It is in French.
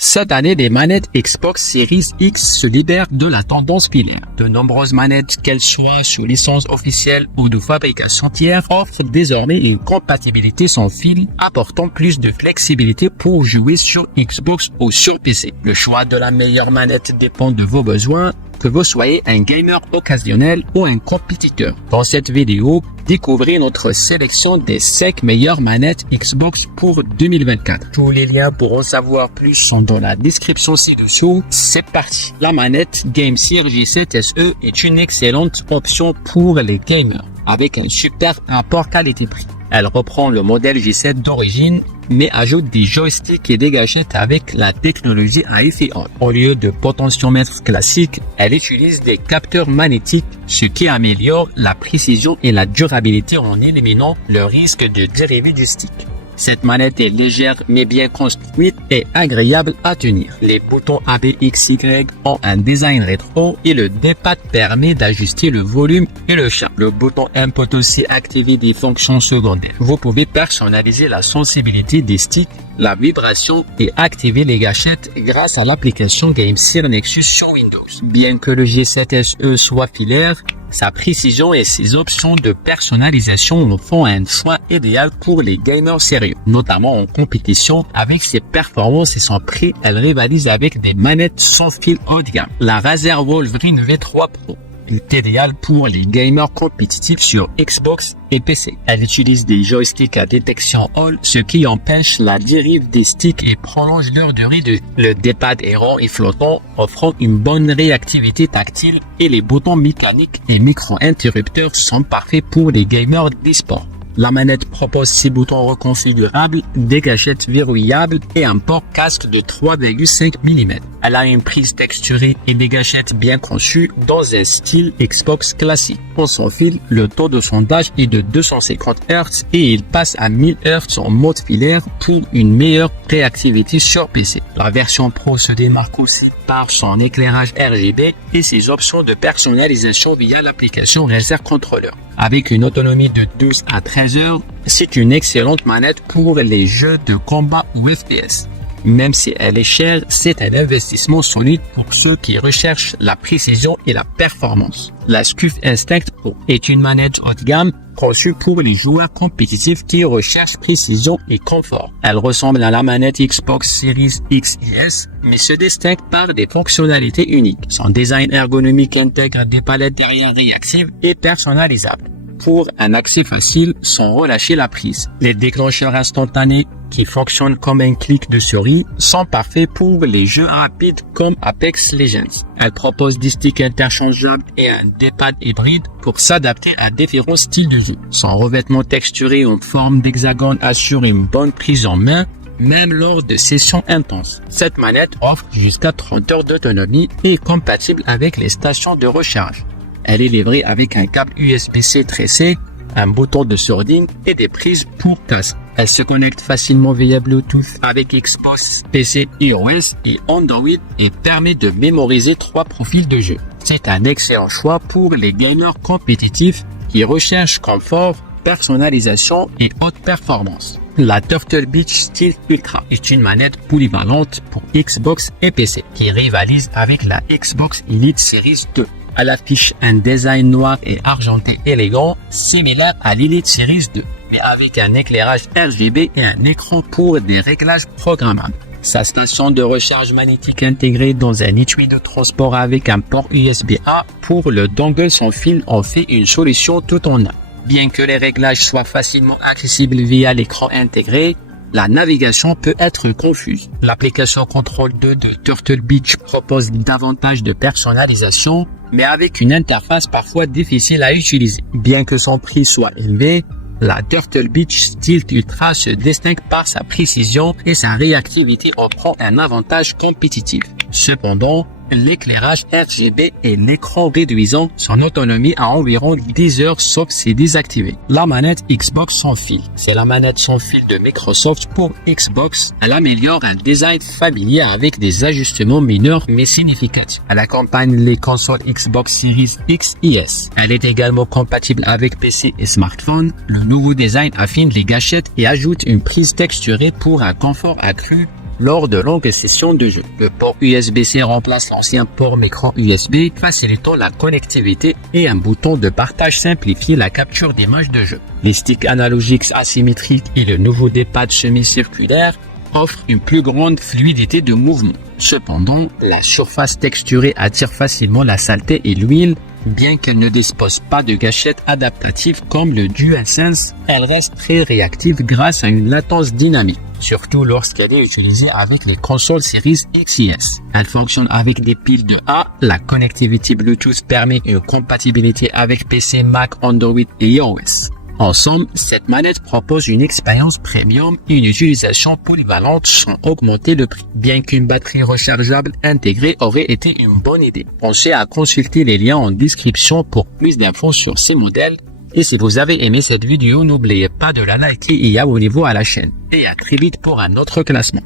Cette année, les manettes Xbox Series X se libèrent de la tendance filaire. De nombreuses manettes, qu'elles soient sous licence officielle ou de fabrication tiers, offrent désormais une compatibilité sans fil, apportant plus de flexibilité pour jouer sur Xbox ou sur PC. Le choix de la meilleure manette dépend de vos besoins, que vous soyez un gamer occasionnel ou un compétiteur. Dans cette vidéo, découvrez notre sélection des 5 meilleures manettes Xbox pour 2024. Tous les liens pour en savoir plus sont dans la description ci-dessous. C'est parti. La manette GameSear G7 SE est une excellente option pour les gamers, avec un super rapport qualité-prix. Elle reprend le modèle G7 d'origine, mais ajoute des joysticks et des gâchettes avec la technologie à effet Hall. Au lieu de potentiomètre classique, elle utilise des capteurs magnétiques, ce qui améliore la précision et la durabilité en éliminant le risque de dériver du stick. Cette manette est légère mais bien construite et agréable à tenir. Les boutons ABXY ont un design rétro et le D-pad permet d'ajuster le volume et le charme. Le bouton M peut aussi activer des fonctions secondaires. Vous pouvez personnaliser la sensibilité des sticks, la vibration et activer les gâchettes grâce à l'application GameSear Nexus sur Windows. Bien que le G7 SE soit filaire, sa précision et ses options de personnalisation nous font un choix idéal pour les gamers sérieux, notamment en compétition. Avec ses performances et son prix, elle rivalise avec des manettes sans fil haut de gamme. La Razer Wolverine V3 Pro est idéale pour les gamers compétitifs sur Xbox et PC. Elle utilise des joysticks à détection Hall, ce qui empêche la dérive des sticks et prolonge leur durée de vie. Le D-pad est rond et flottant, offrant une bonne réactivité tactile, et les boutons mécaniques et micro-interrupteurs sont parfaits pour les gamers d'e-sport. La manette propose 6 boutons reconfigurables, des gâchettes verrouillables et un port casque de 3,5 mm. Elle a une prise texturée et des gâchettes bien conçues dans un style Xbox classique. En sans fil, le taux de sondage est de 250 Hz et il passe à 1000 Hz en mode filaire pour une meilleure réactivité sur PC. La version Pro se démarque aussi par son éclairage RGB et ses options de personnalisation via l'application Razer Controller. Avec une autonomie de 12 à 13 heures, c'est une excellente manette pour les jeux de combat ou FPS. Même si elle est chère, c'est un investissement solide pour ceux qui recherchent la précision et la performance. La SCUF Instinct Pro est une manette haut de gamme conçue pour les joueurs compétitifs qui recherchent précision et confort. Elle ressemble à la manette Xbox Series X et S, mais se distingue par des fonctionnalités uniques. Son design ergonomique intègre des palettes derrière réactives et personnalisables pour un accès facile sans relâcher la prise. Les déclencheurs instantanés qui fonctionnent comme un clic de souris sont parfaits pour les jeux rapides comme Apex Legends. Elle propose des sticks interchangeables et un D-pad hybride pour s'adapter à différents styles de jeu. Son revêtement texturé en forme d'hexagone assure une bonne prise en main, même lors de sessions intenses. Cette manette offre jusqu'à 30 heures d'autonomie et est compatible avec les stations de recharge. Elle est livrée avec un câble USB-C tressé, un bouton de sourdine et des prises pour casque. Elle se connecte facilement via Bluetooth avec Xbox, PC, iOS et Android et permet de mémoriser 3 profils de jeu. C'est un excellent choix pour les gamers compétitifs qui recherchent confort, personnalisation et haute performance. La Turtle Beach Steel Ultra est une manette polyvalente pour Xbox et PC qui rivalise avec la Xbox Elite Series 2. Elle affiche un design noir et argenté élégant, similaire à l'Elite Series 2, mais avec un éclairage RGB et un écran pour des réglages programmables. Sa station de recharge magnétique intégrée dans un étui de transport avec un port USB-A pour le dongle sans fil en fait une solution tout en un. Bien que les réglages soient facilement accessibles via l'écran intégré, la navigation peut être confuse. L'application Control 2 de Turtle Beach propose davantage de personnalisation, mais avec une interface parfois difficile à utiliser. Bien que son prix soit élevé, la Turtle Beach Steel Ultra se distingue par sa précision et sa réactivité offrant un avantage compétitif. Cependant, l'éclairage RGB et l'écran réduisant son autonomie à environ 10 heures sauf si désactivé. La manette Xbox sans fil. C'est la manette sans fil de Microsoft pour Xbox. Elle améliore un design familier avec des ajustements mineurs mais significatifs. Elle accompagne les consoles Xbox Series X et S. Elle est également compatible avec PC et smartphone. Le nouveau design affine les gâchettes et ajoute une prise texturée pour un confort accru lors de longues sessions de jeu. Le port USB-C remplace l'ancien port micro USB, facilitant la connectivité, et un bouton de partage simplifie la capture d'images de jeu. Les sticks analogiques asymétriques et le nouveau D-pad semi-circulaire offrent une plus grande fluidité de mouvement. Cependant, la surface texturée attire facilement la saleté et l'huile. Bien qu'elle ne dispose pas de gâchettes adaptatives comme le DualSense, elle reste très réactive grâce à une latence dynamique, surtout lorsqu'elle est utilisée avec les consoles Series X et S. Elle fonctionne avec des piles de A, la connectivité Bluetooth permet une compatibilité avec PC, Mac, Android et iOS. En somme, cette manette propose une expérience premium et une utilisation polyvalente sans augmenter le prix. Bien qu'une batterie rechargeable intégrée aurait été une bonne idée, pensez à consulter les liens en description pour plus d'infos sur ces modèles. Et si vous avez aimé cette vidéo, n'oubliez pas de la liker et abonnez-vous à la chaîne. Et à très vite pour un autre classement.